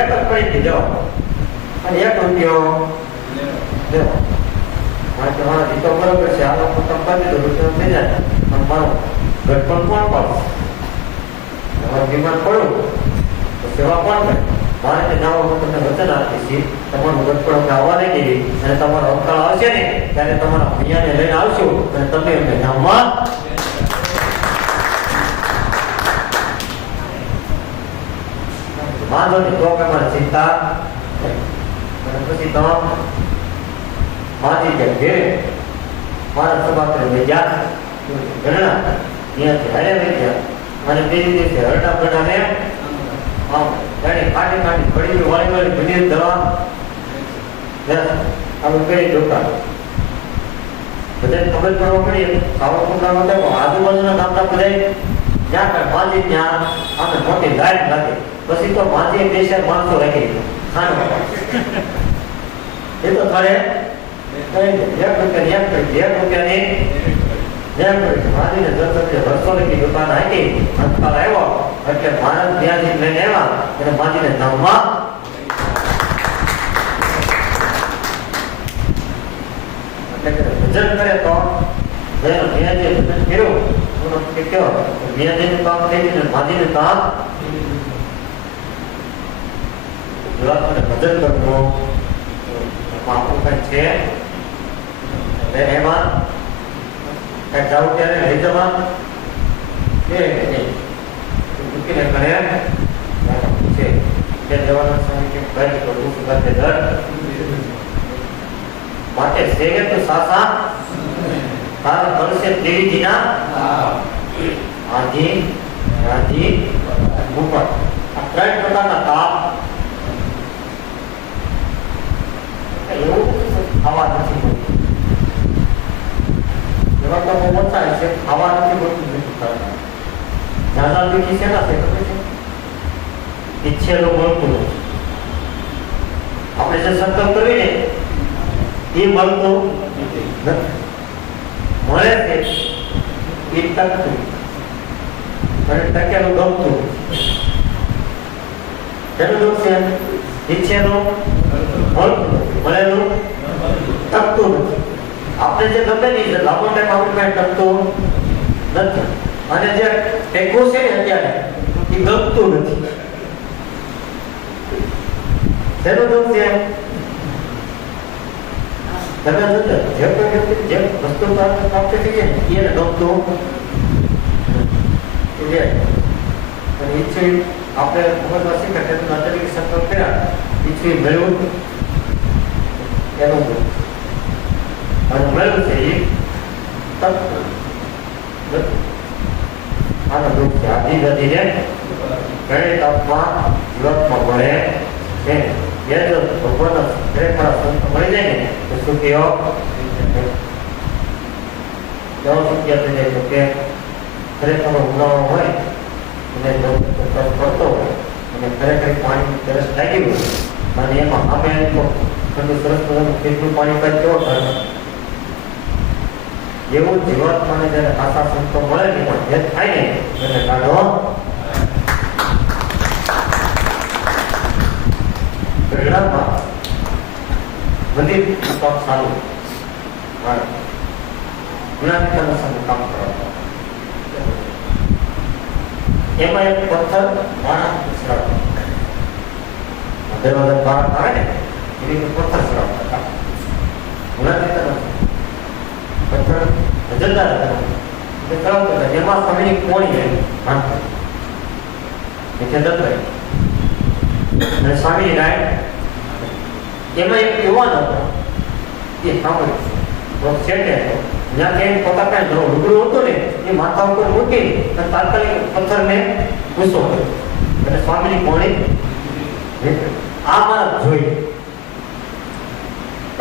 એક જ પડી દીધો અને 1 રૂપિયો દેવો. મારા દીકરો બરોબર છે, આ લોકો તમે કરી દો રૂપિયો થઈ જાય, પણ મારો ઘટપણ કોણ પાડશે? તમારું બીમાર પડું તો સેવા કોણ કરે? મારે જાઓ, હું તમને વચન આપીશ, તમારું ઘટપણ અમે આવવા નહીં દેવી, અને તમારો અવકાળ આવશે ને ત્યારે તમારા ભૈયાને લઈને આવશું અને તમે એમને ગામમાં વાંધો નહીં. તો મારે ચિંતા પછી તો માજી જાય ઘેરે મારા સભા લઈ ગયા ઘણા ત્યાંથી હારે લઈ ગયા અને બીજી દિવસે હરટા બનાને ગાડી કાઢી કાઢી પડી વાળી વાળી બધી દવા આપણે કરી જોતા બધા ખબર પડવા પડી. સાવરકુંડલામાં આજુબાજુના ગામના બધા જ્યાં કાંઈ માજી ત્યાં આને મોટી લાઈટ લાગે. પછી તો માજી 2-4 માણસો રાખી ખાંડવા એ તો તારે વર્ષોની દુકાન આવી અંતકાલ આવ્યો એટલે ભારત ત્યાંથી લઈને આવ્યા અને માજીને નામમાં ભજન કરે તો મેં જે ભજન કર્યું મેં કામ થઈ ગયું માજીને કામ ભજન કરવું આપણું કઈ છે એટલે એમાં કઈ જવું ત્યારે લઈ જવા કે મૂકીને કરે છે તે જવાના સમય કે કઈ કરવું સુગંધે દર માટે સેવે તો સાસા તાર કરશે દેવીજીના આજી રાજી ઉપર આ 3 પ્રકારના તાપ એવું ખાવા નથી મળતું. એવા તો બહુ ઓછા છે, ખાવા નથી મળતું. જ્યાં દુઃખી છે ના ખબર છે ઈચ્છેલું મળતું નથી. આપણે જે સંકલ્પ કરીએ ને એ મળતું નથી. મળે છે એ ટકતું અને ટકેલું ગમતું. તેનું દુઃખ છે ઈચ્છેલું મળેલું ટકતું નથી. આપણે જે ગમે ને લાંબો ટાઈમ આપણે કઈ ટકતું નથી અને જે ટેકો છે ને અત્યારે એ ગમતું નથી. તેનું દુઃખ છે તમે જે કોઈ વ્યક્તિ જે વસ્તુ પ્રાપ્ત થઈ જાય ને એને ગમતું અને ઈચ્છે આપણે ભગવાન શીખે તરીકે સંકલ્પ કર્યા ઈચ્છે મેળવું એનું અને મેળવું છે એ આનો દુઃખ છે. આધી ગતિને ઘણી તપમાં જીવનમાં મળે છે. એ જો ભગવાન ખરેખર સંત મળી જાય ને તો સુખીઓ કેવો સુખ્ય થઈ જાય. તો કે ખરેખર ઉનાળો હોય અને પડતો હોય અને ખરેખર પાણી તરસ લાગી હોય અને એમાં અમે ઠંડુ સરસ કેટલું પાણી કાઢી કેવો થાય એવું જીવાત્માને જયારે આશા સંતો મળે ને પણ ભેદ થાય ને એટલે કાઢો બધી કામ સારું ગુણાત્મક કામ કરવા એમાં એક પથ્થર માણસ સરાવતા બાળક આવે ને એની પથ્થર સરાવતા ગુણાત્મક પથ્થર જલદાર હતા એમાં સમયની કોણી માનતા નીચે દત્તાઈ અને સ્વામીની રાય એમાં એક યુવાન હતો એ સાંભળ્યું શેઠે જ્યાં પોતા કાંઈ લુગડું હતું ને એ માથા ઉપર મૂકી અને તાત્કાલિક પથ્થરને ગુસ્સો કર્યો અને સ્વામીની કોણી આ મારા જોઈ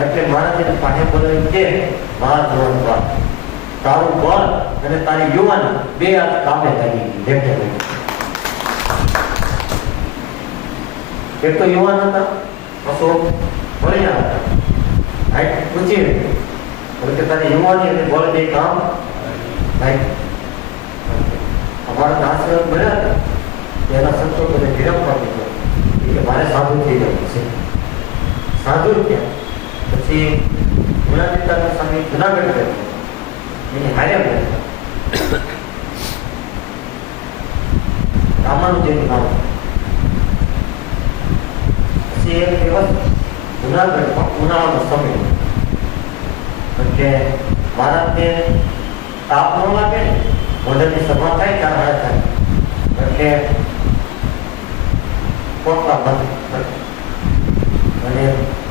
એટલે મહારાજને પાઠે બોલાવી કે મહારાજ જોવાનું વાત તારું બળ અને તારી યુવાન બે હાથ કામે લાગી ગઈ એક તો યુવાન હતા અશોક ભણ્યા હતા હાઈટ ઊંચી હતી તારી યુવાની અને બળ બે કામ અમારા આશ્રમ બન્યા હતા એના સંતો બધે વિરામ પામી ગયો કે મારે સાધુ થઈ જવું છે. સાધુ ત્યાં પછી ગુણાતીતાના સ્વામી જુનાગઢ ગયા, એની હારે ગયા રામાનુજીનું નામ. પછી એક દિવસ જુનાગઢમાં ઉનાળાનો સમય, એટલે મહારાજને તાપ ન લાગે ને, મોઢાની સભા થાય ત્યારે હાથ થાય એટલે પોટલા બંધ અને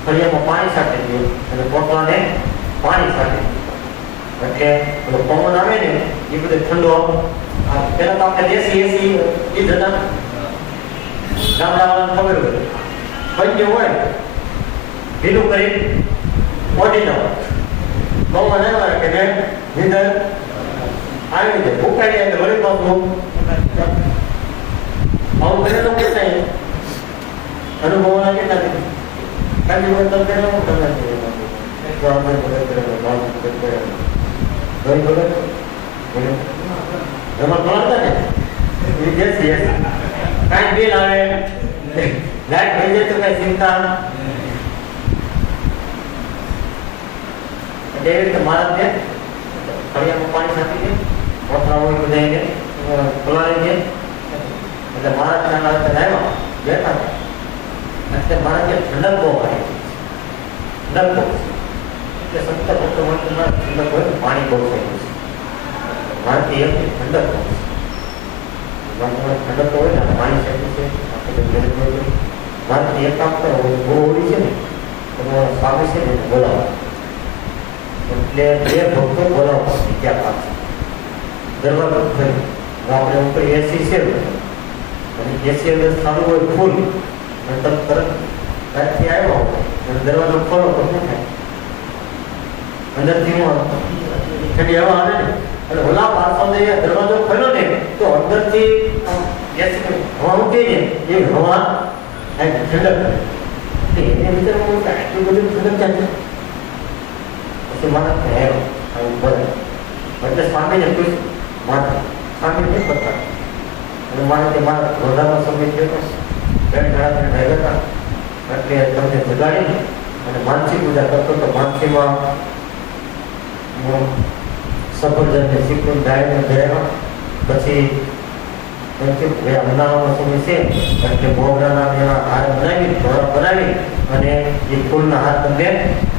ફળિયામાં પાણી છાંટી દે અને પોટલાને પાણી છાંટી દે એટલે પેલો પવન આવે ને એ બધો ઠંડો. પેલા તો આપણે દેશી એસી એ જતા ગામડાવાળાને ખબર હોય પંજો હોય ઢીલું કરી ઓડી જાવ, પવન આવ્યા કે નીંદર આવી જાય, ઉકાળી જાય વળી પાછું આવું કરેલો કેટલાય અનુભવ કેટલા કાલી વખત કરેલો કાંઈ બિલ આવે લાઈટ થઈ જાય તો કઈ ચિંતા. એવી રીતે મહારાજને ફળિયામાં પાણી નાખી દે, પોતરા હોય બધાને ખોલાવી દે એટલે મહારાજ આવ્યા બેઠા એટલે મહારાજે ઠંડક બહુ આવી, ઠંડક બહુ એટલે સત્ય ભક્તો માટે ઠંડક હોય પાણી બહુ થઈ ગયું છે. મારાથી એક ઠંડક બહુ છે, ઠંડક તો હોય ને પાણી સાચું છે આપણે મારાથી એક કામ કરો બહુ ઓળી છે ને તમારો સ્વામી છે ને બોલાવો એટલે બે ભક્તો બોલાવવા ત્યાં પાછળ દરવાજો ખરી આપણે ઉપર એસી છે અને એસી અંદર સારું હોય ફૂલ અને તમે તરત ત્યાંથી આવ્યો અને દરવાજો ખોલો તો શું થાય અંદરથી હું ઠંડી હવા આવે ને અને ઓલા પાછળ દરવાજો ખોલ્યો ને તો અંદરથી એસી હવા ઉઠી ને એ હવા ઠંડક એને વિચારવાનું આટલું બધું ઠંડક ચાલે મારા થયો આવું બોલે એટલે સ્વામીને પૂછ્યું મારે સ્વામી નહીં પતા અને મારે તે મારા રોજાનો સમય થયો બેન ઘણા ભેગા હતા એટલે તમને જગાડીને અને માનસી પૂજા કરતો તો માનસીમાં સફરજનને શીખવું ગાયને ગયા પછી ઉનાળાનો સમય છે એટલે મોગરાના એના હાર બનાવી ઢોળા બનાવી અને એ ફૂલના હાર તમને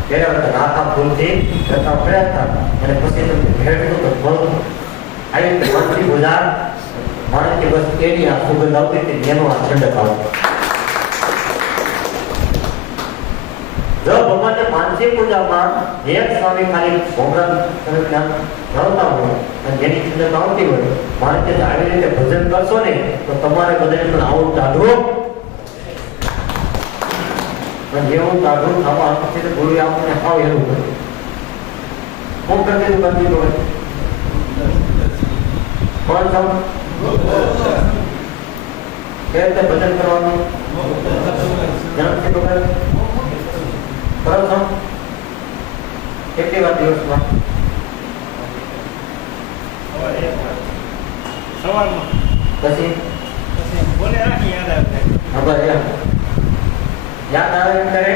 પહેર્યા આખા ફૂલથી જતા પડ્યા હતા અને પછી તમને ભેટતું તો ફળ આવી રીતે માનસી પૂજા માણસની બસ એની આ સુગંધ આવતી હતી એનો આ ઠંડક આવતો. જો ભગવાનને માનસી પૂજામાં એક સ્વામી ખાલી ભોગરામ ધરાવતા હોય અને જેની ઠંડક આવતી હોય માણસે આવી રીતે ભજન કરશો ને તો તમારે બધાને પણ આવું ટાઢું જેવું ટાઢું થવા પછી ગુરુ આપણને હાવ એવું કર્યું કોણ કરતી તું કરતી તો કોણ છો કે રીતે ભજન કરવાનું જાણતી વગર કરો છો કેટલી વાર દિવસમાં પછી બોલે રાખી યાદ આવે ખબર યાદ આવે એમ કરે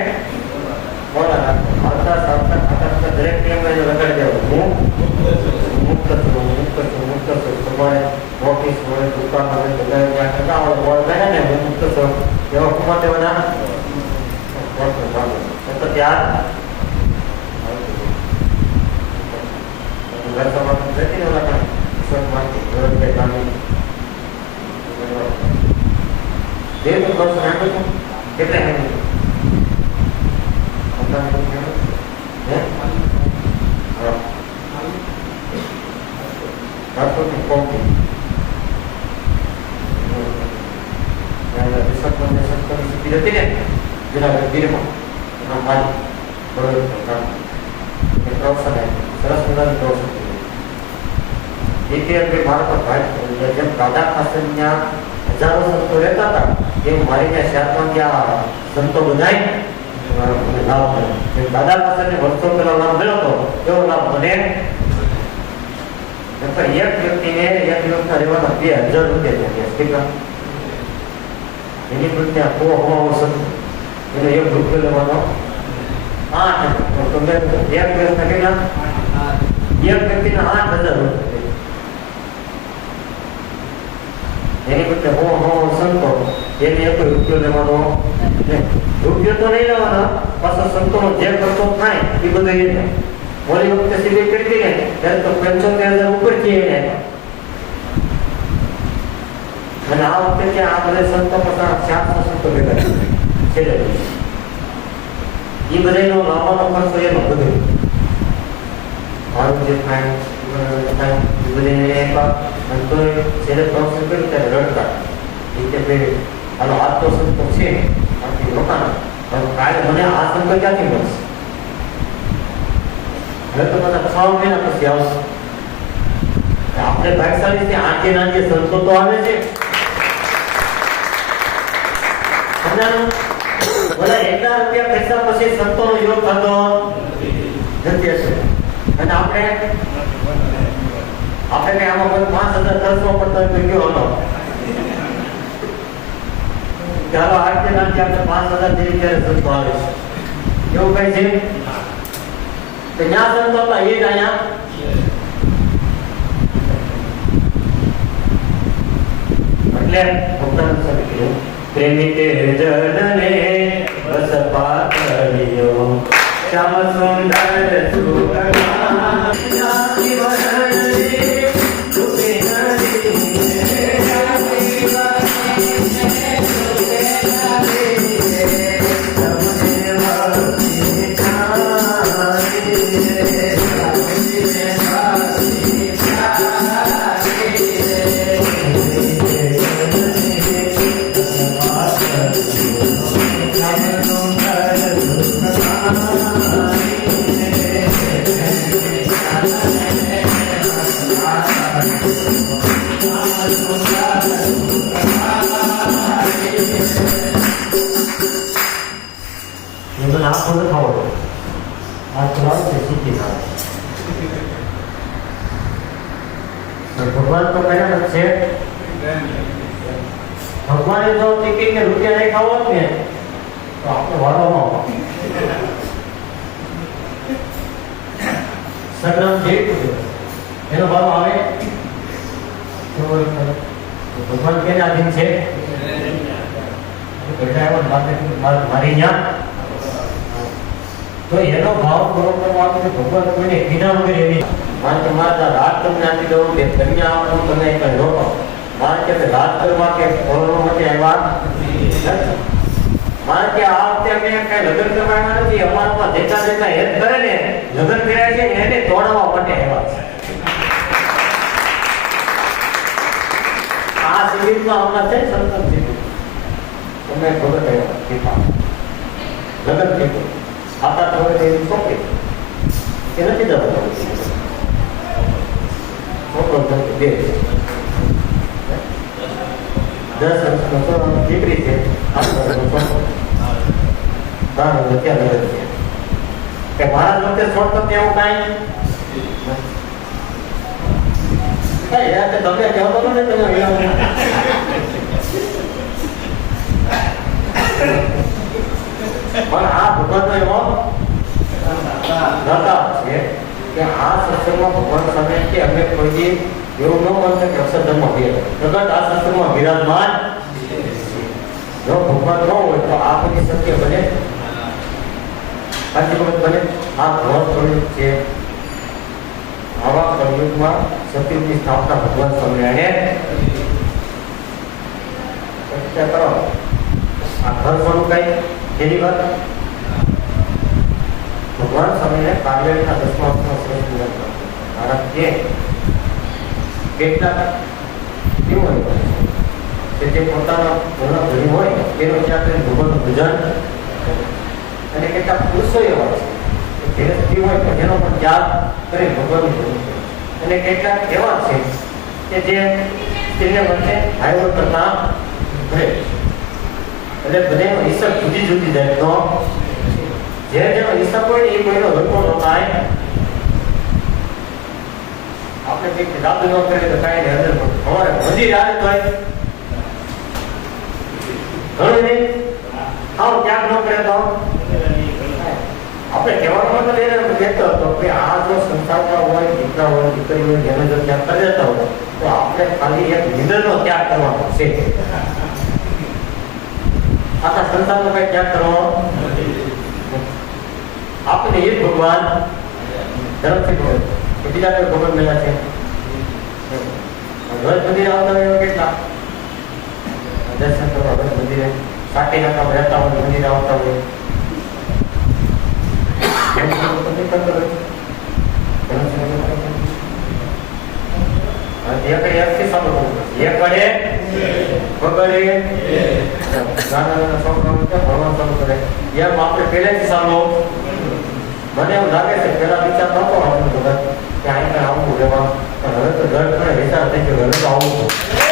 બોલા રાખો આવતા સાવતા ખાતા દરેક ટાઈમ લગાડી દેવું હું મુક્ત છું મુક્ત છું મુક્ત છું. તમારે ઓફિસ હોય દુકાન હોય બધા જ્યાં કરતા હોય બોલ કહે ને હું મુક્ત છું એવા કુમાર દેવાના સતત યાદ ઘર સમાજ જતી ઓલા પણ ઈશ્વરમાંથી ગૌરવભાઈ ગાંધી દેવ તો બસ નાખું છું કેટલા હેન્ડ જુનાગઢ ગીરમાં એના માલિક પ્રવસન સરસ મજાની પ્રવસન એક મારા પર ભાઈ જેમ દાદા પાસે ત્યાં હજારો સંતો રહેતા હતા એમ મારી ત્યાં શાસમાં ત્યાં સંતો બધાય લાભ મળ્યો. જેમ દાદા પાસે વર્ષો પેલા લાભ મળ્યો હતો એવો લાભ મને એક વ્યક્તિને એક દિવસના રહેવાના 2000 રૂપિયા થયા. એની પ્રત્યે હો હવાવો સંતો એનો એક રૂપિયો લેવાનો 8 તો તમે એક વ્યક્તિ કેટલા એક વ્યક્તિના 8,000 રૂપિયા એની પ્રત્યે હો હવાવો સંતો એને એક રૂપિયો લેવાનો રૂપિયો તો નહીં લેવાનો પાછો સંતોનો જે ખર્ચો થાય એ બધો એને ઓલી વખતે સીધી કરી ને ત્યારે તો 75,000 ઉપર છે એને અને આ વખતે કે આ બધા સંતો પાછા 700 સંતો ભેગા છે એ બધાનો લાવવાનો ખર્ચો એનો બધો મારું જે થાય એ બધાને સંતો છેલ્લે પ્રવચન કર્યું ત્યારે રડતા એ કે ભાઈ હાલો આ તો સંતો છે બાકી રોકાણ કાલે મને આ સંતો ક્યાંથી મળશે હવે તો બધા 6 મહિના પછી આવશે આપણે ભાગશાળી છે આંકે નાંકે સંતો તો આવે છે બોલા 1,000 રૂપિયા પૈસા પછી સંતોનો યોગ થતો નથી હશે અને આપણે કઈ આમાં 5,000 ખર્ચવો પડતો હોય તો કયો હતો ચાલો આંકે નાંકે આપણે 5,000 જેવી ત્યારે સંતો આવે છે એવું કઈ છે કે જ્યાં સંતો હતા એ જ અહીંયા એટલે ભક્તન સત્ય પ્રેમી તે જનને બસ પાતળિયો શ્યામ સુંદર સુગમા ભગવાન તો કયા છે ભગવાને જો ટિકિટ ને રૂપિયા નહીં ખાવો ને તો આપણે વાળવામાં સંગ્રામ જે એનો વારો આવે તો ભગવાન કેના આધીન છે મારી ત્યાં તો એનો ભાવ બરોબર આપણે ભગવાન કોઈને વિના વગર એવી મારે કે મારા રાત તમને આપી દઉં કે કન્યા આપવાનું તમે કઈ રોકો મારે કે રાત કરવા કે ફોરવા માટે આવ્યા મારે કે આ વખતે અમે કઈ લગ્ન કરવા આવ્યા નથી અમારામાં જેટલા જેટલા હેત કરે ને લગ્ન કર્યા છે એને તોડવા માટે આવ્યા છે આ શિબિરમાં હમણાં છે સંતન શિબિર તમે ભગત આવ્યા કૃપા લગ્ન કીધું આપણા તો એવી છોકરી એ નથી જવા છોકરો બે 10 વર્ષનો દીકરી છે 8 વર્ષનો છોકરો ક્યાં છે કે મારા વખતે છોડતો એવું કાંઈ તમે કહેતો ને તમે પણ આ ભગવાનનો એવો દાતા છે કે આ સત્સંગમાં ભગવાન સામે કે અમે કોઈ એવું ન બનશે કે અક્ષરધામમાં પ્રગટ આ સત્સંગમાં વિરાજમાન જો ભગવાન ન હોય તો આ બધી સત્ય બને સાચી વાત બને આ ઘોર કળયુગ છે આવા કળયુગમાં સત્યુગની સ્થાપના ભગવાન સ્વામિનારાયણે કરો આ ઘર સ્વરૂપ કઈ તેની વાત ભગવાન સ્વામીને કાવ્યના 10મા શ્રેષ્ઠ મારા કેટલાક કેવું હોય કે જે પોતાના ઘણા ધણી હોય તેનો ત્યાં ભગવાનનું ભજન અને કેટલાક પુરુષો એવા છે જે સ્ત્રી હોય તો જેનો પણ ત્યાગ કરી ભગવાનનું ભજન અને કેટલાક એવા છે કે જે સ્ત્રીને વચ્ચે હાઈવો કરતા રહે એટલે બધાનો હિસાબ જુદી જુદી જાય તો જે જેનો હિસાબ હોય ને એ કોઈનો હલકો ન થાય આપણે કંઈક દાદુ ન કરીએ તો કાંઈ નહીં અંદર અમારે હજી રાત હોય ઘણું નહીં આવ ત્યાગ ન કરે તો આપણે કહેવાનો મતલબ એને કહેતો હતો કે આ જો સંસારમાં હોય દીકરા હોય દીકરી હોય જેને જો ત્યાગ કરી દેતા હોય તો આપણે ખાલી એક નિંદરનો ત્યાગ કરવાનો છે આખા સંસારનો કઈ ત્યાગ કરવાનો આપણે એ ભગવાન ધર્મથી ભગવાન બીજા કોઈ ભગવાન મેળા છે રોજ મંદિર આવતા હોય કેટલા દર્શન કરવા રોજ મંદિરે સાટી નાખવા રહેતા હોય મંદિર આવતા હોય આપણે પહેલેથી સાંભળો મને એવું લાગે છે પેલા વિચાર નતો આવતું કે અહીં આવવું રહેવા પણ હવે તો ઘર પણ વિચાર થઈ ગયો હવે તો આવું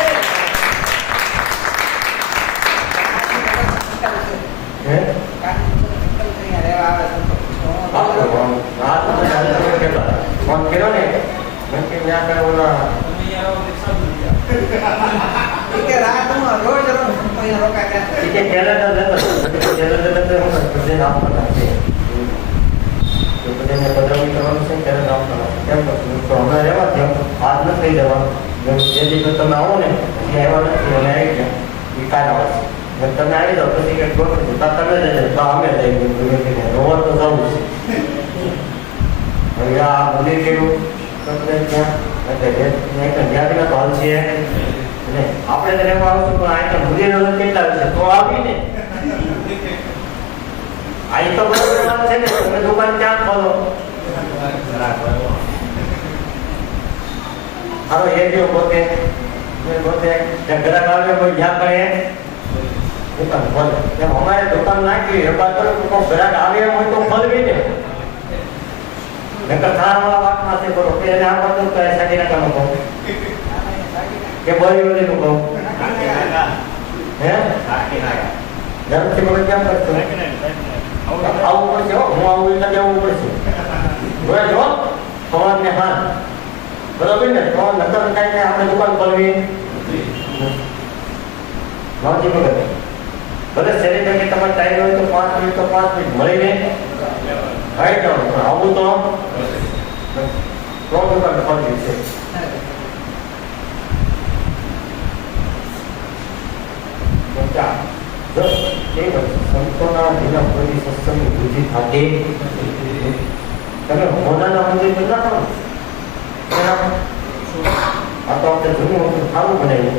તમે આવો ને એવા નથી મને આવી ગયા કાલ આવશે તમે આવી જાઓ પછી કંઈક ગોઠવી તમે જજો તો અમે જઈએ રોવા તો જવું છે હવે આ મંદિર જેવું ત્યાં જ્ઞાતિના ભાવ છે આપણે તો રહેવા આવશું પણ આ મંદિર કેટલા છે તો આવી ને આ તો બરોબર વાત છે ને તમે દુકાન ક્યાં ખોલો હાલો એ જો પોતે ગ્રાહક આવે કોઈ જ્યાં કરે દુકાન ખોલે એમ અમારે દુકાન નાખી વેપાર કરો તો ગ્રાહક આવે એમ હોય તો ખોલવી ને નકર થાળવાળા વાતમાં છે કરો કે એને આ બધું કહે સાડી નાખાનું કહું કે બોલી બોલીનું કહું હે ધર્મથી બોલે કેમ કરશો આવું પડશે હું આવું એટલે જવું પડશે જોઈ જો સવાર ને હા બરોબર ને તો નકર કાંઈ આપણે દુકાન ખોલવી નોંધી વગર ભલે શરીર કે તમારે ટાઈમ હોય તો 5 મિનિટ તો 5 મિનિટ મળીને આવી જવાનું પણ આવું તો દુકાન ખોલવી છે સંતોના વિના કોઈ સત્સંગની વૃદ્ધિ થતી તમે મોદાના મંદિર પર ના કરો આ તો આપણે જૂનું હતું સારું બનાવ્યું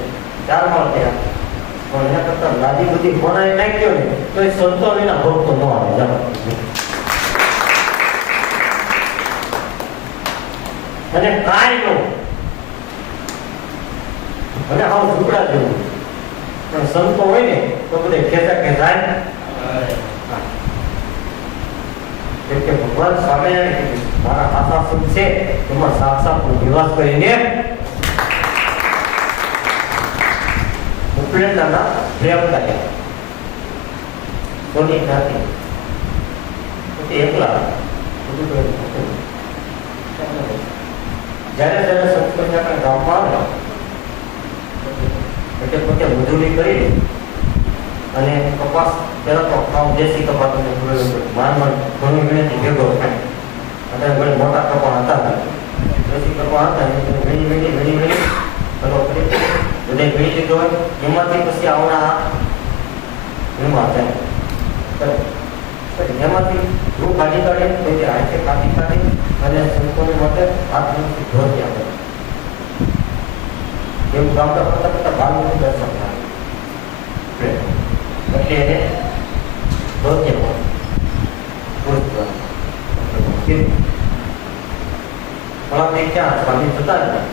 4 માળ થયા પણ એના કરતા લાદી બધી મોનાએ નાખ્યો ને તો એ સંતો વિના ભક્તો ન આવે જાણો અને કાંઈ નો અને આવું ઝૂંપડા જેવું પણ સંતો હોય ને તો બધે ખેતા કે જાય કે ભગવાન સ્વામિનારાયણ મારા આશા સુખ છે એમાં સાક્ષાત નિવાસ કરીને ઉપલેટાના પ્રેમ કરે કોની જ્ઞાતિ એકલા જ્યારે જ્યારે સંસ્કૃતિના ગામમાં આવે એટલે પોતે મજૂરી કરી અને કપાસ પેલા તો દેશી કપાસ માંડ ઘણી ગણીથી ભેગો થાય અત્યારે મોટા કપા હતા દેશી કપા હતા ઘણી પેલો બધે ભેળી લીધો હોય એમાંથી પછી આવડા એમાં જાય એમાંથી રૂ કાઢી કાઢે પછી હાથે કાઢી કાઢી અને સંતોને માટે હાથમાંથી ધોતી આપે એવું ગામડા કરતા કરતા ભાગનું દર્શન થાય એટલે એને ધોતી આપે ક્યાં સ્વામી જતા હતા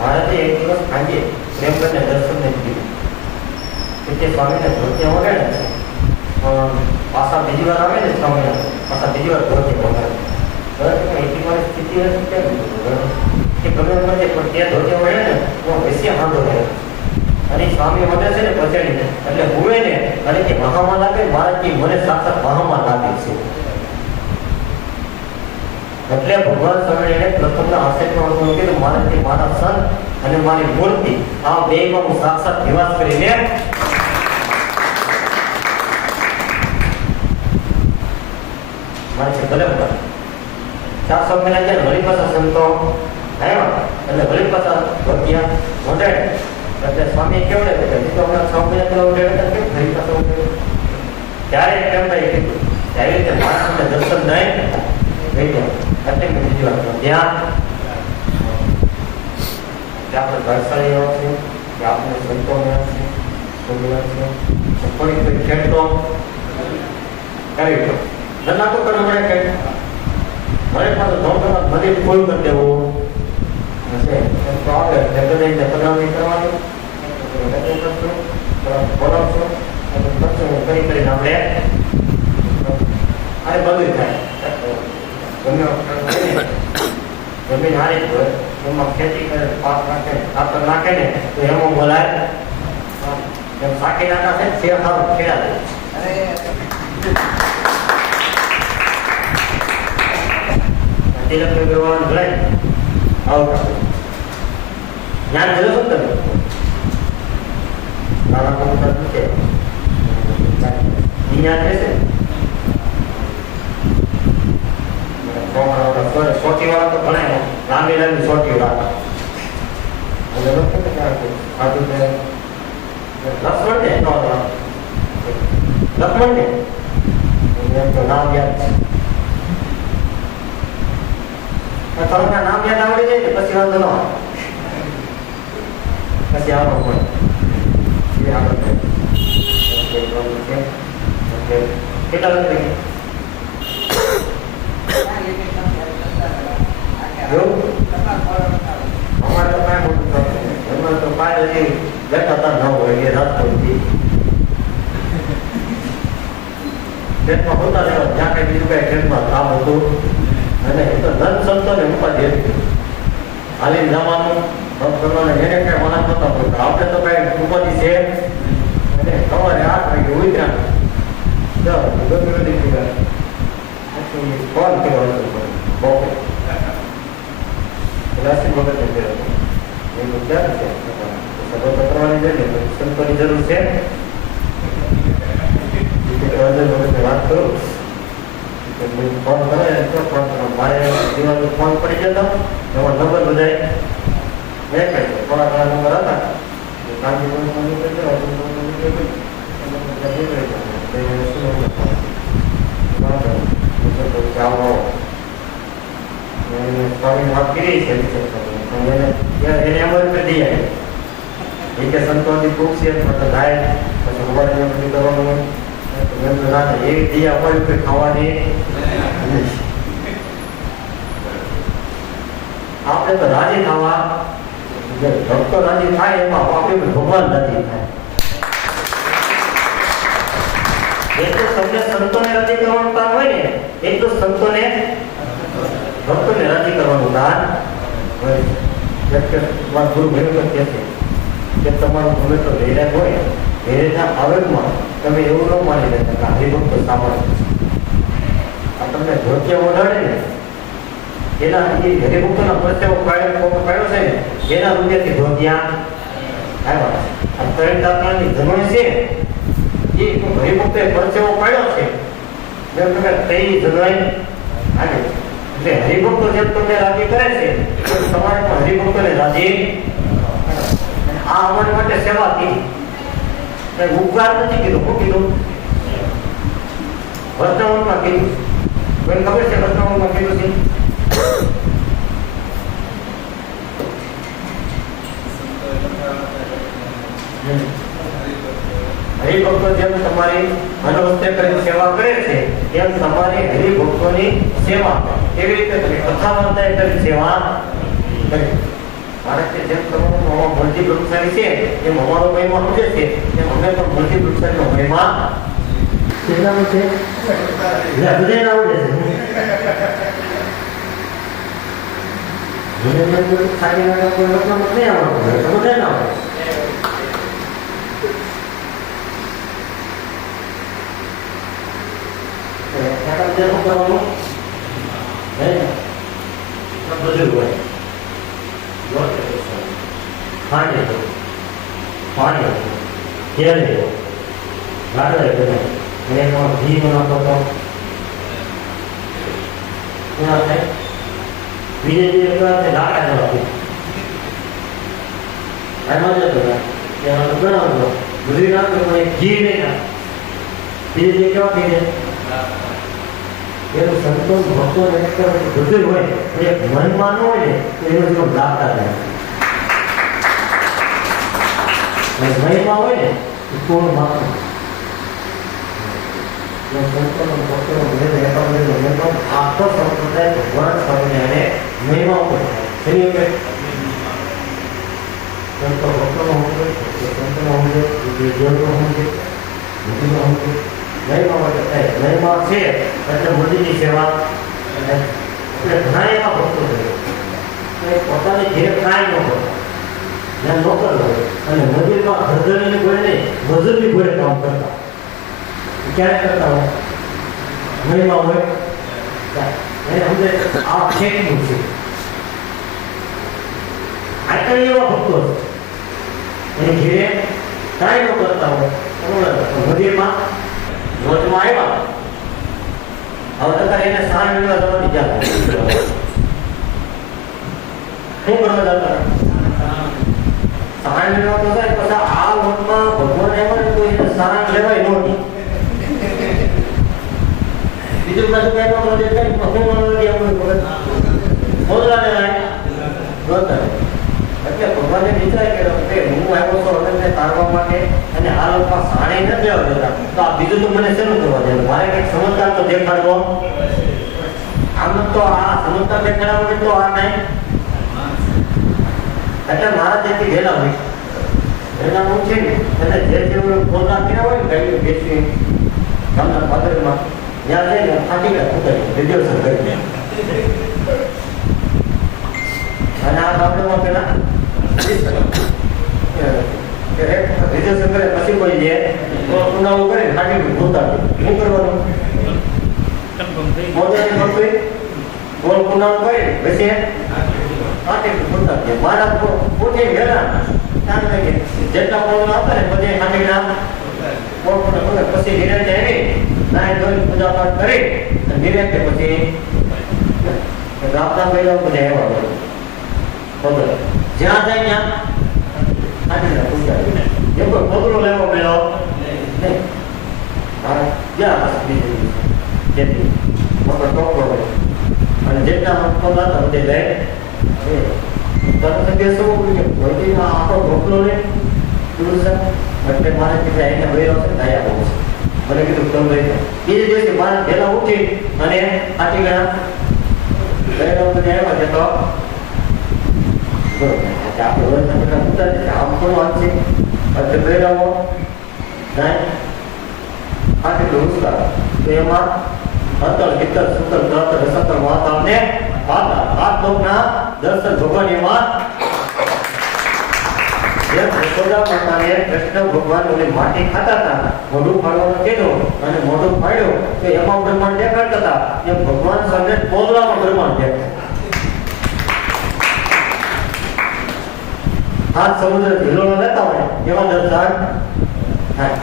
મહારાજે એક દિવસ સાંજે પ્રેમ કરીને દર્શન નથી દીધું કે સ્વામીને ધોતી વગાડે છે પાછા બીજી વાર આવે ને સ્વામી પાછા બીજી વાર ધોતી વગાડે એટલી મારી સ્થિતિ નથી કેમ કે ગમે મળે પણ ત્યાં ધોતી વગાડે ને તો બેસી હાંધો રહે અને સ્વામી મળે છે ને પછાડીને એટલે હુએ ને અને કે મહામાં લાગે મહારાજજી મને સાક્ષાત મહામાં લાગે છે એટલે ભગવાન સ્વામિનારાયણે પ્રથમના આશીર્વાદ કીધું મારાથી મારા સંત અને મારી મૂર્તિ આ બેમાં હું સાક્ષાત નિવાસ કરીને મારે છે ભલે બધા 400 મહિના ગયા વળી પાછા સંતો આવ્યા એટલે વળી પાછા ભક્તિયા મોઢે એટલે સ્વામી કેવડે કે હજી તો હમણાં 6 મહિના પેલા ઉઠે એટલે કેમ વળી પાછા ઉઠે ત્યારે કેમ ભાઈ કીધું આવી રીતે માણસને દર્શન નહીં થઈ જાય એટલે મેં બીજી વાત ત્યાં આપણે ઘરસાળી એવા છે કે આપણે સંતો એવા છે થોડી થોડી ખેડતો કરી દો ધંધા તો કરવું પડે કે મારે પાછું ધોરણ મંદિર ફૂલ કરી દેવું હશે તો આવે એટલે બધા પધરાવણી કરવાની બોલાવશો કરી કરીને આપણે આ બધું થાય જમીન હારી જ હોય એમાં ખેતી કરે પાક નાખે ખાતર નાખે ને તો એમાં બોલાય એમ સાકી નાખા છે શેર સારું ખેડા તિલક કરવાનું ભલાય આવું જ્ઞાન જરૂર શું તમે મારા કોમ્પ્યુટર છે જ્ઞાન રહેશે સોટી વાળા તો ઘણા લાંબી લાંબી સોટી વાળા લક્ષ્મણ ને લક્ષ્મણ ને એમ તો નામ યાદ છે તમને નામ યાદ આવડી જાય ને પછી વાંધો ન પછી આવો પડે કેટલા લખ અમારે તો કાંઈ મોટું થતું એમાં તો કાંઈ હજી બેઠા ન હોય એ રાત હોય ટ્રેનમાં હોતા રહેવા જ્યાં કઈ બીજું કઈ ટ્રેનમાં કામ હતું અને એ તો ધન સંતો ને ઉપાધિ હતી હાલી જવાનું કરવાને એને કઈ મના નતા પડતા આપણે તો કઈ ઉપાધિ છે અને સવારે 8 વાગે ઉતર્યા ફોન કર્યો બહુ રાશિ વગર એનું ક્યાં છે સભા કરવાની છે ને સંતોની જરૂર છે વાત કરું ફોન કરે તો ફોન કરો મારે દિવાલ ફોન પડી જતો એમાં નંબર બધાય મેં કહ્યું થોડા ઘણા નંબર હતા સ્વામી વાત કરી છે એને અમર કરી દે કે સંતોની ખૂબ છે થાય પછી મોબાઈલ બધું કરવાનું એ દિયા અમારી ઉપર ખાવાની આપણે તો રાજી થવા ભક્તો રાજી થાય એમાં આપણે ભગવાન રાજી થાય એટલું તમને સંતોને રાજી કરવાનું કામ હોય ને એટલું સંતોને ભક્તોને રાજી કરવાનું દાન ગુરુ ભેગો કહે છે કે તમારું ગમે તો વૈરાગ હોય વૈરાગના આવેગમાં તમે એવું ન માની લેતા કે હરિભક્તો સાંભળે આ તમને ધોતિયા ઓઢાડે ને એના એ હરિભક્તોના પરસેવો પાડ્યો છે ને એના રૂપિયાથી ધોતિયા આવ્યા આ 3 દાખલાની જનોય છે એ હરિભક્તોએ પરસેવો પાડ્યો છે જેમ તમે 3 જનોય આવે એટલે હરિભક્તો જેમ તમને રાજી કરે છે તમારે પણ હરિભક્તોને રાજી આ અમારી માટે સેવા કીધી કઈ ઉપકાર નથી કીધું શું કીધું વર્તમાનમાં કીધું કોઈ ખબર છે વર્તમાનમાં કીધું છે હરિભક્તો જેમ તમારી મનોવસ્તે કરીને સેવા કરે છે તેમ તમારી હરિભક્તોની સેવા એવી રીતે તમે કથા વાર્તાએ કરી સેવા કરી ભારત જેમ તમારું મરજી બ્રહ્મચારી છે એમ અમારો મહિમા સમજે છે એમ અમે પણ મરજી બ્રહ્મચારીનો મહિમા કેટલામાં છે બધાને આવડે છે સારી વાત કોઈ લોકોમાં નહીં આવડતું બધાને આવડે શું કરવાનું બધું હોય પાણી તેલ ગાડો એમાં ઘી નાખો તો ત્યાં થાય બીજે જે લાકડા જવા એમાં જતો ત્યાં બનાવતો બધું નાખતો પણ એક ઘી નહીં નાખ બીજે જે કેવા કહી દે એનું સંતોષ ભક્તો બધું હોય પણ એક મનમાં ન હોય ને તો એનો જેવો લાગતા થાય મહિમા હોય ને તો પૂર્ણ માત્ર આખો સંપ્રદાય ભગવાન સ્વામિનારાયણે મહિમા ઉપર થાય સંતો ભક્તોનો સમજે સંતોનો સમજે વિદ્યાર્થીઓનો સમજે બુદ્ધિનો સમજે મહિમા માટે થાય મહિમા છે એટલે મોદીની સેવા એટલે ઘણા એવા ભક્તો છે પોતાની ઘેર કાંઈ ન કરતા જ્યાં નોકર હોય અને મંદિરમાં હરધણીની કોઈ નહીં મજૂરની કોઈ કામ કરતા ક્યારે કરતા હોય મહિમા હોય એને સમજે આ ફેકનું છે આટલા એવા ભક્તો છે એને ઘેરે કાંઈ ન કરતા હોય મંદિરમાં રોજમાં આવ્યા હવે તથા એને સાંજ મેળવા જવાની જ્યાં શું કરવા જતા સાંજ લેવા તો થાય પછી આ લોટમાં ભગવાન એમાં તો એને સાંજ લેવાય નહોતી બીજું પાછું કઈ નો કરે કઈ મોદલા ને ગોતા એટલે ભગવાને વિચાર કર્યો કે હું આવ્યો છું અનંતને તારવા માટે અને આ લોકોમાં સાણે નથી લેવા દેતા તો આ બીજું તો મને શેનું કરવા દે મારે કંઈક ચમત્કાર તો દેખાડવો આમ તો આ ચમત્કાર દેખાડવા તો આ નહીં એટલે મારા જેથી ગયેલા હોય એના હું છે ને એટલે જે ફોન નાખીને હોય ને ગાડી બેસી ગામના પાદરમાં ત્યાં જઈને ફાટી ગયા ઉતરી રિઝર્વેશન કરી અને આ ગામડામાં પેલા રિઝર્વેશન કરે પછી કોઈ જે પુનાવું કરે ફાટી ઉતારી શું કરવાનું મોજાની મળતું ગોળ પુનાવું કરે પછી મારા પોતે ગયેલા જેટલા પોળો હતા ને બધે ખાંડીના પછી નિરાંતે આવી નાય ધોઈ પૂજા પાઠ કરી નિરાંતે પછી ગામના મહિલાઓ બધા આવ્યા જ્યાં જાય ત્યાં ખાંડીના પૂજા જે કોઈ પગલો લેવો મેળો નહીં જ્યાં જેથી મોટો ટોપલો હોય અને જેટલા પગ હતા બધે લે તરત બેસવું કે કોઈ આખો ઢોકલો ને એટલે મારે કીધું એને વહેલો છે દયા બહુ છે મને કીધું તમે બીજે દિવસે મારે પહેલા ઉઠી અને આટી ગયા વહેલો બધા આવ્યા છે તો આપણે રોજ ઉતારી આમ કોણ વાત છે એટલે વહેલાવો આટલું ઉસકાર તો એમાં અતલ પિત્તલ સુતલ ગ્રહ રસતલ વાતાવરણને હાથ લોકના દર્શન ભગવાનીમાં યશોદા માતાને કૃષ્ણ ભગવાન ઓલી માટી ખાતા હતા મોઢું ફાડવાનું કીધું અને મોઢું ફાડ્યું તો એમાં બ્રહ્માંડ દેખાડતા હતા એમ ભગવાન સામે બોલવામાં બ્રહ્માંડ દેખાય હાથ સમુદ્ર ઢીલો લેતા હોય એવા દર્શન થાય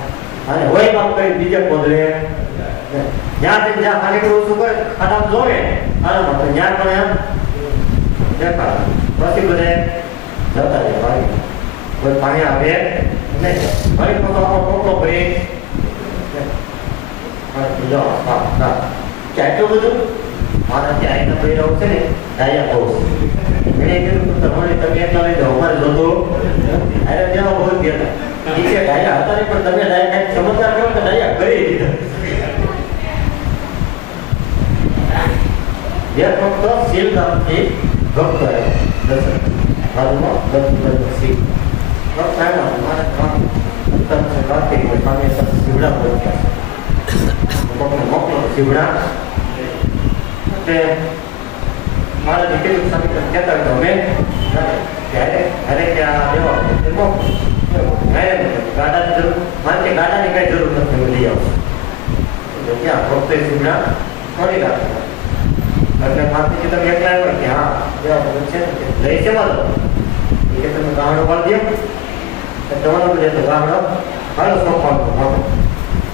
અને હોય કામ કરી બીજે પોદરે જ્યાં જ્યાં ખાલી ઓછું કરે ખાડા જોવે આરામ જ્યાં પણ એમ દેખાડ પછી બધે જતા રહે ભાઈ કોઈ પાણી આવે નહીં ભાઈ તો આપણો ટોપલો ભરી બીજો કેટલું બધું મારા ત્યાં આવીને ભાઈ રહું છે ને ડાયા બહુ એને કીધું તમારે તમે એટલા લઈ જાઓ અમારે જોતો અરે જેવા બહુ ગયા એ કે ડાયા હતા નહીં પણ તમે ડાયા કાંઈક સમજદાર કરો તો ડાયા કરી દીધા જે ફક્ત શીલ નામથી ભક્ત દર્શન બાજુમાં શીલ મોકલો શિવડા મારા દીકરી કહેતા અમે ત્યારે ત્યાં ગાડાની જરૂર મારે ગાડાની કઈ જરૂર નથી લઈ આવશે ત્યાં ભક્તો શિવડા ફરી રાખે એટલે માથી તમે એકલા આવ્યા કે હા જેવા છે લઈ છે મારો કે તમે ગામડો પાડી દો તમારો બધે તો ગામડો હાલો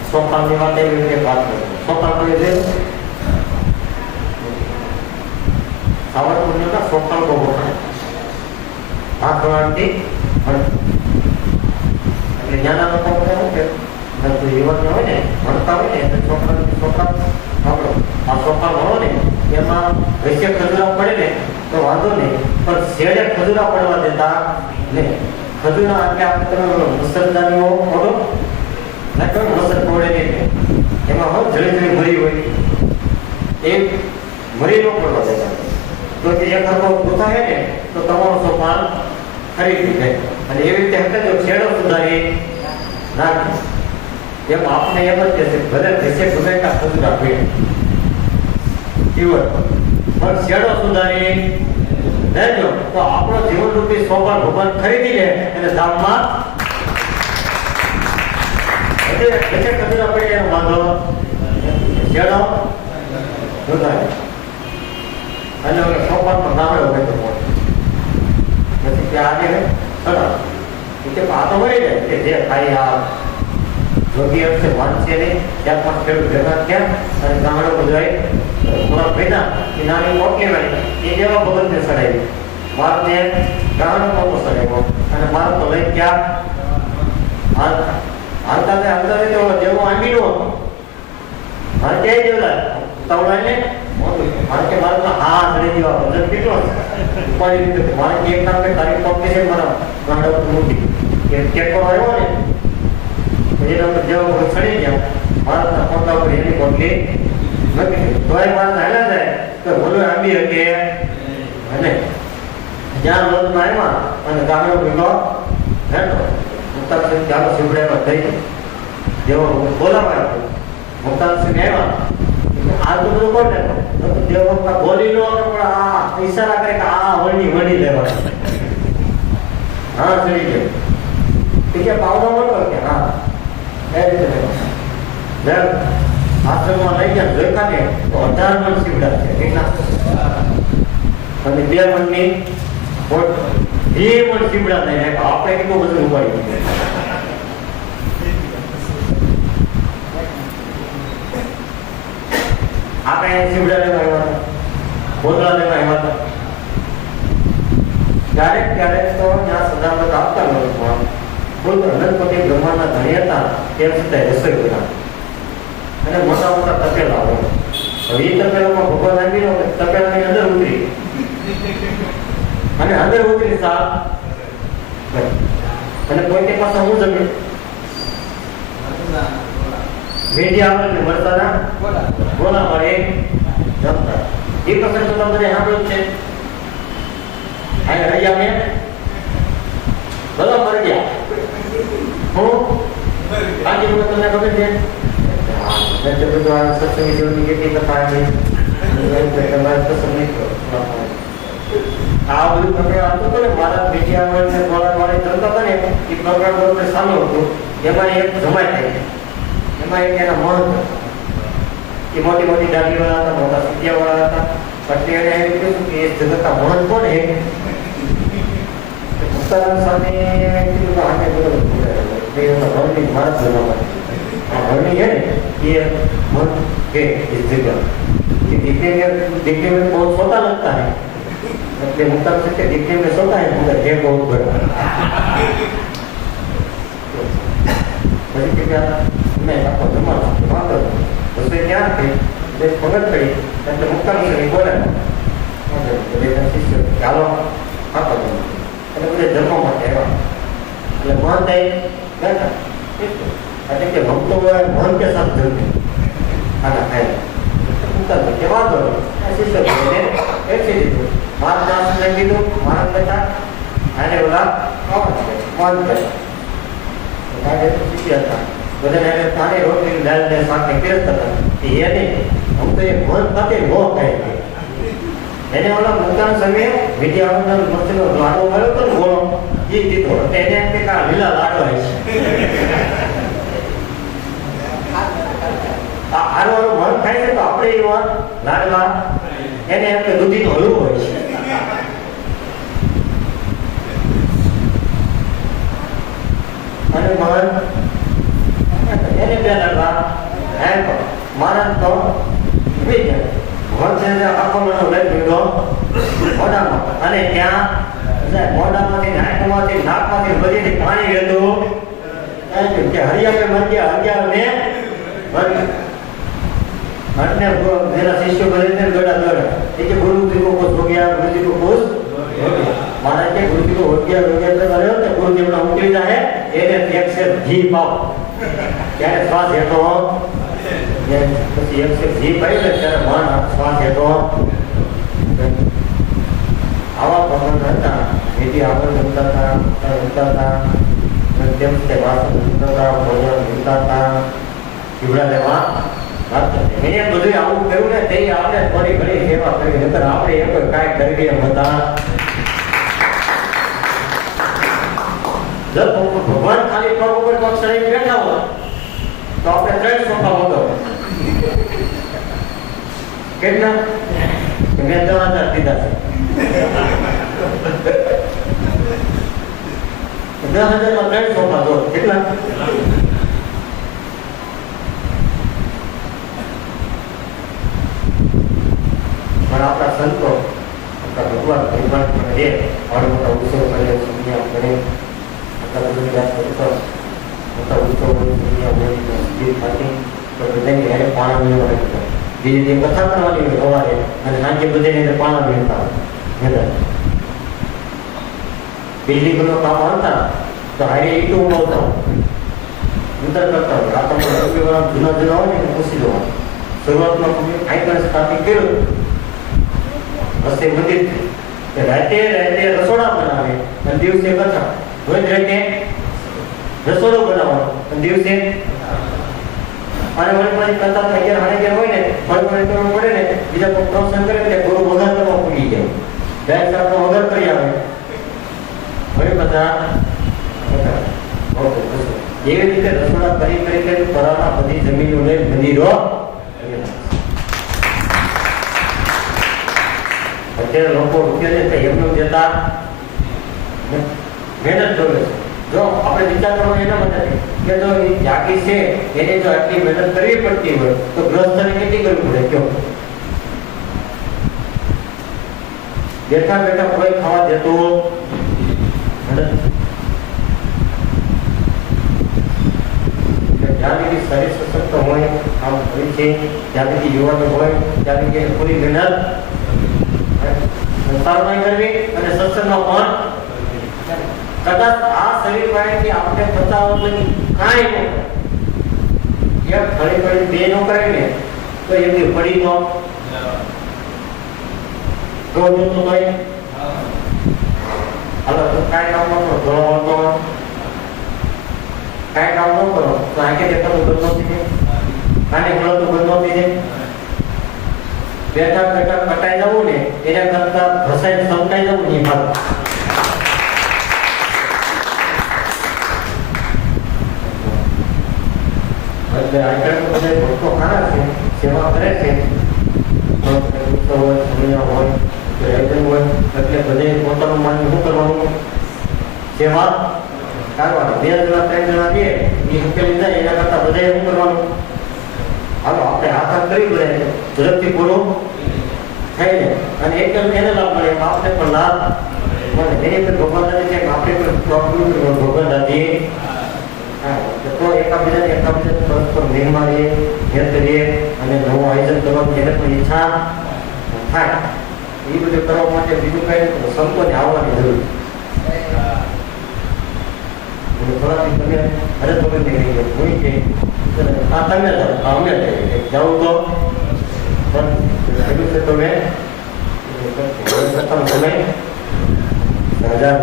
સોપાનની વાત એવી રીતે વાત કરો સોપાન કોઈ છે વાતાવરણથી એટલે નાના લોકો બધા શું કે યુવાન હોય ને ભણતા હોય ને એટલે છોકરા આપણો આ છોકરા ભણો ને એમાં વૈશ્ય ખજૂરા પડે ને તો વાંધો નહીં, પણ શેડે ખજૂરા પડવા દેતા નહીં. ખજૂરા એટલે આપણે તમે મુસલદાનીઓ પડો નાખો મસર પડે નહીં, એમાં હોય જળી મરી હોય એ મરી ન પડવા દેતા. તો એક હરકો ગોથાય ને તો તમારો સોપાન ખરીદી જાય. અને એવી રીતે હકતે જો શેડો સુધારી નાખે એમ આપણે એમ જ કહેશે ભલે દેશે ગમે ત્યાં ખજૂરા પડે જીવન પણ શેડો સુધારી લેજો તો આપણો જીવન રૂપી સોપાન ભગવાન ખરીદી લે અને ધામમાં એટલે ખજૂરા પડે એનો વાંધો શેડો સુધારે. અને સોપાનમાં ગામડો હોય તો પછી કે આજે સરસ કે આ તો મળી જાય કે જે ખાઈ આ જોગી હશે વાંચશે નહીં ત્યાં પણ ખેડૂત ભેગા થયા અને ગામડો બધા પૂરા ભેગા એ નાની મોટી વાળી એ જેવા ભગતને સડાવી મારને ગામડો મોટો સડાવ્યો અને માર તો લઈ ક્યાં હાલતા જેવો આંબીનો હતો મારે ક્યાંય જેવડા તવડાને મારે કે મારે હા ગણી જેવા વજન કેટલો ઉપાડી દીધું. મારે એક નામ કે તારીખ પકડી છે મારા ગાંડો મોટી ચેક કરવા આવ્યો ને પછી તમે જેવો ચડી ગયા મારા પોતા ઉપર એની પકડી નથી તો એ મારે હાલ્યા જાય તો ભલો આંબી શકે. અને જ્યાં રોજમાં આવ્યા અને ગામડો ભીગો હેઠો મુક્તાર સિંહ ચાલો શિવડાવ્યા થઈ જેવો બોલાવા મુક્તાર સિંહ આવ્યા આ તો બધું કોણ દેવો બોલી લો પણ આ ઈશારા કરે કે આ વળી લેવા હા ચડી ગયો કે પાવડો મળતો કે હા એ રીતે આશ્રમમાં લઈ ગયા જોઈતા ને તો 18 મણ શિવડા છે અને 2 મણની 2 મણ શિવડા નહીં આપણે કેટલું બધું ઉપાડી આપણે શિવડા લેવા આવ્યા હતા બોધલા લેવા આવ્યા હતા ક્યારેક તો ત્યાં સદામત આપતા લોકો ખુદ અનંતપતિ બ્રહ્માના ધણી હતા તેમ છતાં રસોઈ બનાવે અને મોટા મોટા તપેલા હોય. હવે એ તપેલામાં ભગવાન આપી લો તપેલાની અંદર ઉતરી અને અંદર ઉતરી સાપ અને કોઈ પાસે હું જમીન મેડિયા આવે ને વરસાદના ગોળા મળે જમતા એ પ્રસંગ તો તમને સાંભળ્યું છે. આ હરિયા મેં ભલો મરી ગયા હું આજે હું તમને ખબર છે સત્સંગી જીવનની કેટલી કથા આવી તમારે પસંદ નહીં કરો આ બધું પ્રકરણ આવતું હતું ને મારા મીડિયા વાળે ગોળા વાળે ચાલતા હતા ને એ પ્રકરણ બરોબર સામે હતું. એમાં એક જમાય થાય એમાં એક એના મહંત એ મોટી મોટી દાદીવાળા હતા મોટા સિદ્ધિયાવાળા હતા. પછી એને એમ કહ્યું કે એ જગતના મહંત કોણ હે સામે હાથે મારા ભરણી है ये मन है इस जगह कि दिखने में बहुत छोटा लगता है એટલે મુક્તાર સિંહ के दिखने में छोटा है मगर है बहुत बड़ा. પછી કે મેં આપો જમાનો વાંધો રસોઈ ક્યાં થઈ જે ભગત કરી એટલે મુક્તાર સિંહ બોલ્યા શિષ્ય ચાલો આપો એટલે બધે જમવા માટે આવ્યા એટલે મન થાય બેઠા એટલે કે ભક્તો મન કે સાથ જમે ખાના ખાય મુક્તાર કે વાંધો શિષ્ય એસી દીધું મારા દાસને કીધું મારા બેટા આને ઓલા મન કરે શિષ્ય હતા બધાને એને પાણી રોટલી દાળ ને શાકને પીરસતા હતા એને હું તો એ મન ખાતે મોહ થાય એને ઓલા મુક્તાર સમયે વિદ્યાવંતન મસ્તીનો લાડો મળ્યો હતો ને ગોળો એ દીધો એને એમ કે લીલા લાડો હોય છે આનો મન થાય છે તો આપણે એ વાત લાડવા એને એમ કે દૂધીનો હલવો હોય છે અને મન એને બે લાડવા એમ મારા તો વિજય અને ત્યાં મોઢામાંથી નાકમાંથી નાકમાંથી બધીથી પાણી વહેતું કે હરિયા મર ગયા હરિયા ને અને मेरा शिष्य बने थे गड़ा गड़ा देखिए गुरु जी को कुछ हो गया गुरु जी को कुछ महाराज के गुरु जी को हो गया तो गुरु जी अपना उतरी जाए ये एक से घी पाओ क्या श्वास है तो ये एक से घी पाई ले तेरा मन श्वास है तो आवा पवन रहता यदि आपन मिलता था मध्यम से बात मिलता था भोजन मिलता था शिवरा देवा मैंने બધું આવું કર્યું ને તે આપણે થોડી ઘણી સેવા કરી નતર આપણે એક કાઈ કરી દે હતા જબ ભગવાન ખાલી પગ ઉપર પગ સરી બેઠા હોય તો આપણે ત્રણ સોફા મોટો કેટલા મેં 10,000 દીધા છે 10,000 માં ત્રણ સોફા દો કેટલા और आपका संतो आपका भगवान परिवार करे और मोटा उत्सव करे दुनिया करे आपका दुनिया करतो मोटा उत्सव दुनिया बोली स्थिर पाती तो बधाई यार पाना में वाले धीरे धीरे कथा करवानी है हवारे અને સાંજે બધાને પાણા મેળતા હતા બિલ્ડિંગ નો કામ આવતા તો હારે ઈટો ઉડાવતા અંતર કરતા આ તો રવિવાર જૂના જૂના હોય ને પૂછી દો શરૂઆતમાં આઈકન સ્થાપિત કર્યું हस्ते मंदिर रहते रहते रसोड़ा बनावे दिवसे कथा रोज रहते रसोड़ो बनावा दिवसे અને વળી પાછી કથા થઈ ગયા હાણે ગયા હોય ને ફળ કરવું પડે ને બીજા કોઈ પ્રસંગ કરે એટલે ગુરુ વગર કરવા પૂરી જાય જાય સાહેબ વગર કરી આવે વળી બધા એવી રીતે રસોડા કરી કરી પરામાં બધી જમીનો લઈ મંદિરો અત્યારે લોકો રૂપિયા છે એમનું જતા મહેનત કરે છે જો આપણે વિચાર કરવો એના માટે કે જો એ જાગી છે એને જો આટલી મહેનત કરવી પડતી હોય તો ગ્રહસ્થને કેટલી કરવી પડે કયો બેઠા બેઠા કોઈ ખાવા દેતું જ્યાં સુધી શરીર સશક્ત હોય કામ હોય છે જ્યાં સુધી યુવાનો હોય ત્યાં સુધી પૂરી મહેનત સંસારમાં કરવી અને સત્સંગમાં પણ કદાચ આ શરીર પાસેથી આપણે બચાવવા નથી કાંઈ ન કરે એક ફરી ફરી બે નો કરે ને તો એમની પડી નો રોજ તો ભાઈ હાલો તો કાંઈ કામ ન કરો ધોળો કાંઈ કામ ન કરો તો આંખે દેખાતું બંધ નથી છે કાને બોલાતું બંધ નથી છે બેઠા બેઠા કટાઈ જવું ને એના કરતા ઘસાઈ સમટાઈ જવું નહીં ભાગ એટલે આજકાલ તો બધા ભક્તો ખાના છે સેવા કરે છે હોય એટલે બધે પોતાનું માન શું કરવાનું સેવા કરવાની 2 જણા 3 જણા બે એ હકેલી જાય એના કરતા બધા શું કરવાનું હાલો આપણે આખા કરી દે ઝડપથી પૂરું થાય ને અને એકદમ એને લાભ મળે આપણે પણ લાભ મળે એની અંદર ભગવાન દાદી છે આપણે પણ ભગવાન દાદી તો એકાબીજા પરસ્પર નિર્માણ હેત કરીએ અને નવું આયોજન કરવાની એને પણ ઈચ્છા થાય એ બધું કરવા માટે બીજું કઈ સંતોને આવવાની જરૂર થોડાથી તમે અરે તો બંધ થઈ ગયો હું કે હા તમે જાઓ અમે જાઉં તો પણ એટલું છે તમે પ્રથમ તમે રાજા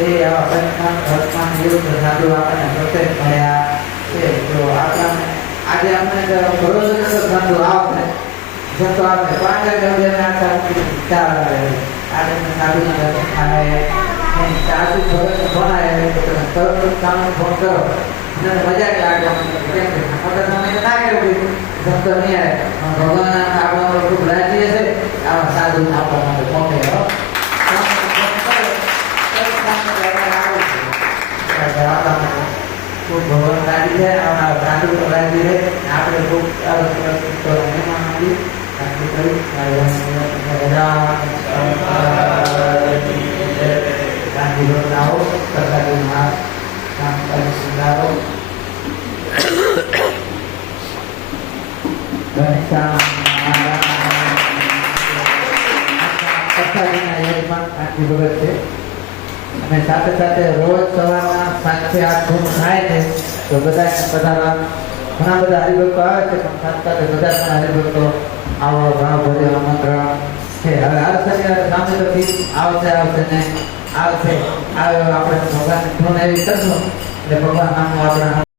એ આવા પંચમાન ભસ્માન એવું સાધુ આપણને પ્રત્યેક મળ્યા છે. તો આપણને આજે આપણે ભરોસો નતો સાધુ આવશે જતો આપણે 5 વાગ્યા આખા ચાર આજે સાધુના દર્શન થાય એની સાધુ ભગત ફોન આવ્યો તો તમે તરત કામ ફોન કરો અને મજા લાગે કેમ કે આપણે તમે ના કર્યું જતો નહીં આવે ભગવાન આપણો ખૂબ રાજી હશે આવા સાધુ આપણા માટે ફોન કર્યો ખૂબ ભગવાન રાજી છે આપણા સાધુ રાજી છે આપણે ખૂબ મહેમાન આવી અને સાથે સાથે રોજ સવારના 7 થી 8 ધૂમ થાય છે તો બધા પધારવા ઘણા બધા હરિભક્તો આવે છે પણ સાથે સાથે બધા પણ હરિભક્તો આવો ઘણા બધા આમંત્રણ છે. હવે હર શનિવારે સામે તો ગીત આવશે ને આવશે આવ્યો આપણે ભગવાન ધૂન એવી કરશું એટલે ભગવાન નામનું આપણે